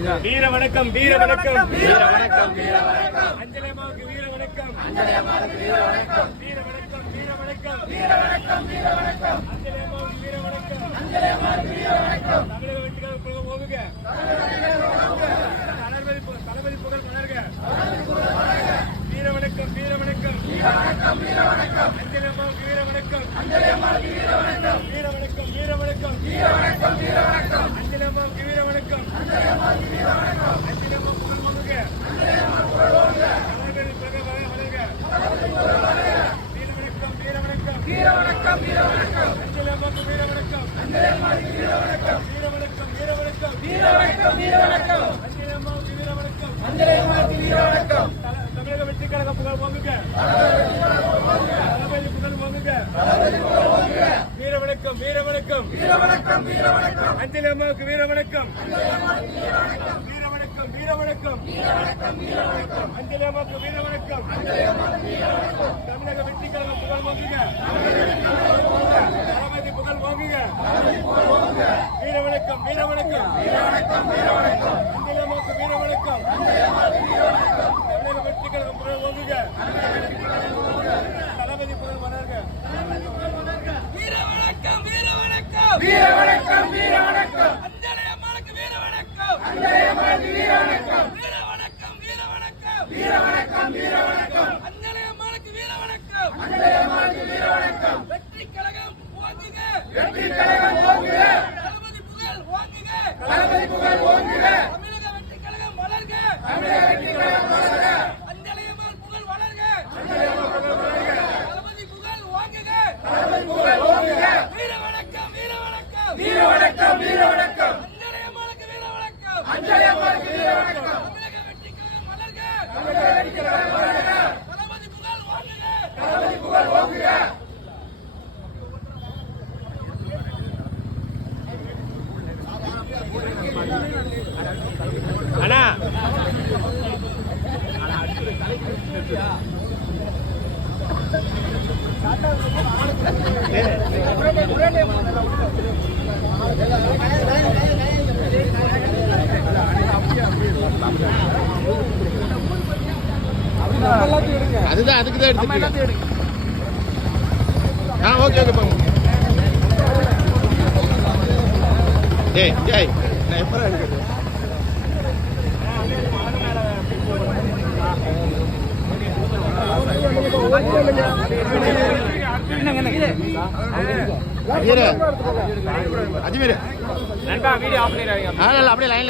வீர வணக்கம் வீர வணக்கம் வீர வணக்கம் வீர வணக்கம் அஞ்சலியம்மாவுக்கு வீர வணக்கம் அஞ்சலியம்மாவுக்கு வீர வணக்கம் வீர வணக்கம் வீர வணக்கம் வீர வணக்கம் வீர வணக்கம் அஞ்சலியம்மாவுக்கு வீர வணக்கம் அஞ்சலியம்மாவுக்கு வீர வணக்கம் தமிழக வெற்றிக்காக புகழ் ஓங்குக தளபதி புகழ் வளர்க வீர வணக்கம் வீர வணக்கம் வீர வணக்கம் வீர வணக்கம் அஞ்சலியம்மாவுக்கு வீர வணக்கம் அஞ்சலியம்மாவுக்கு வீர வணக்கம் வீர வணக்கம் வீர வணக்கம் வீர வணக்கம் வீர வணக்கம் அஞ்சலியம்மாவுக்கு வீர வணக்கம் அஞ்சலியம்மாவுக்கு வீர வணக்கம் அஞ்சலியம்மா புகழ் ஓங்குக அஞ்சலியம்மா புகழ் ஓங்குக தளபதி புகழ் வளர்க வீர வணக்கம் வீர வணக்கம் வீர வணக்கம் அஞ்சலியம்மாவுக்கு வீர வணக்கம் அஞ்சலியம்மாவுக்கு வீர வணக்கம் வீர வணக்கம் வீர வணக்கம் வீர வணக்கம் வீர வணக்கம் அஞ்சலியம்மாவுக்கு வீர வணக்கம் அஞ்சலியம்மாவுக்கு வீர வணக்கம் தமிழக வெற்றிக் கழக புகழ் ஓங்குக தளபதி புகழ் ஓங்குக வீர வணக்கம் வீர வணக்கம் வீர வணக்கம் வீர வணக்கம் அஞ்சலியம்மாவுக்கு வீர வணக்கம் வீர வணக்கம் வீர வணக்கம் அஞ்சலியம்மாவுக்கு வீர வணக்கம் தமிழக வெற்றிக் கழக புகழ் ஓங்குக தளபதி புகழ் ஓங்குக வீர வணக்கம் வீர வணக்கம் அஞ்சலியம்மாவுக்கு வீர வணக்கம் தமிழக வெற்றிக் கழக புகழ் ஓங்குக தளபதி புகழ் வளர்க வீர வணக்கம் வீர வணக்கம் வீர வணக்கம் வீர வணக்கம் அஞ்சலியம்மாவுக்கு வீர வணக்கம் அஞ்சலியம்மாவுக்கு வீர வணக்கம் வீர வணக்கம் வீர வணக்கம் வீர வணக்கம் வீர வணக்கம் அஞ்சலியம்மாவுக்கு வீர வணக்கம் அஞ்சலியம்மாவுக்கு வீர வணக்கம் வெற்றிக் கழகம் ஓங்குக வெற்றிக் கழகம் ஓங்குக தளபதி புகழ் ஓங்குக தளபதி புகழ் ஓங்குக தமிழக வெற்றிக் கழகம் வளர்க தமிழக வெற்றிக் கழகம் வளர்க அஞ்சலியம்மாள் புகழ் வளர்க அஞ்சலியம்மாள் புகழ் வளர்க தளபதி புகழ் ஓங்குக தளபதி புகழ் ஓங்குக வீர வணக்கம் வீர வணக்கம் வீர வணக்கம் வீர வணக்கம் அஞ்சலியம்மாளுக்கு வீர வணக்கம் அஞ்சலியம்மாளுக்கு வீர வணக்கம் தமிழக வெற்றிக் கழகம் வளர்க தமிழக வெற்றிக் கழகம் வளர்க தளபதி புகழ் ஓங்குக தளபதி புகழ் ஓங்குக அண்ணா அதுதான் அதுக்குதான் எடுத்து ஓகே ஓகே போங்க ஜெய் ஜெய் நான் எப்போ எடுக்கிறது அஜ்மீர் நண்பா வீடியோ ஆஃப் பண்ணிடுறாங்க அப்படியே லைன்